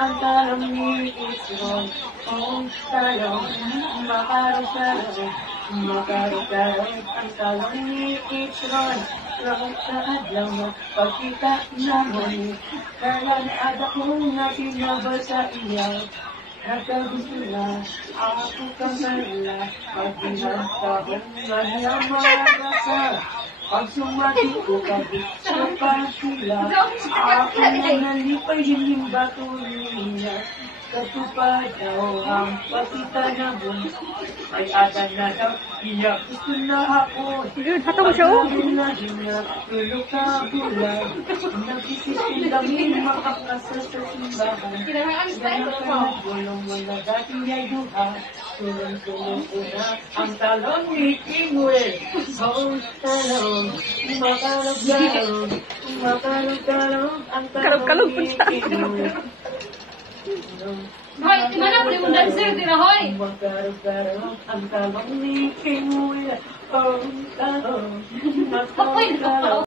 ang talong ni Isron. Ang talong, makarong-karong, makarong-karong, ang talong ni Isron. Rakot sa adlaw mo, pagkita naman, kalaan akong natinabal sa iyaw. Nagkagusto na, ako kang nala, pagkinasabong nahiyamarasa. Pag sumati ko kabit sa pasila, ako na nalipay yung bato niya. Katupad daw ang pagkita na bun, ay ada na daw, iya gusto na ako. Good, hata mo siya o. Tulog ka bulan, nagsisimula min makakasa sa simbahan. Gano'n ka nagulong wala dati ay duha, tulong-tulong ko na ang talong ni Kingwe. Ang talong, makalog-galong, makalog-galong, ang talong ni Kingwe. Hoy, di mana boleh undang sir di Hoy. Makarog-galong, ang talong ni Kingwe. Ang talong, Hoy, makalog-galong.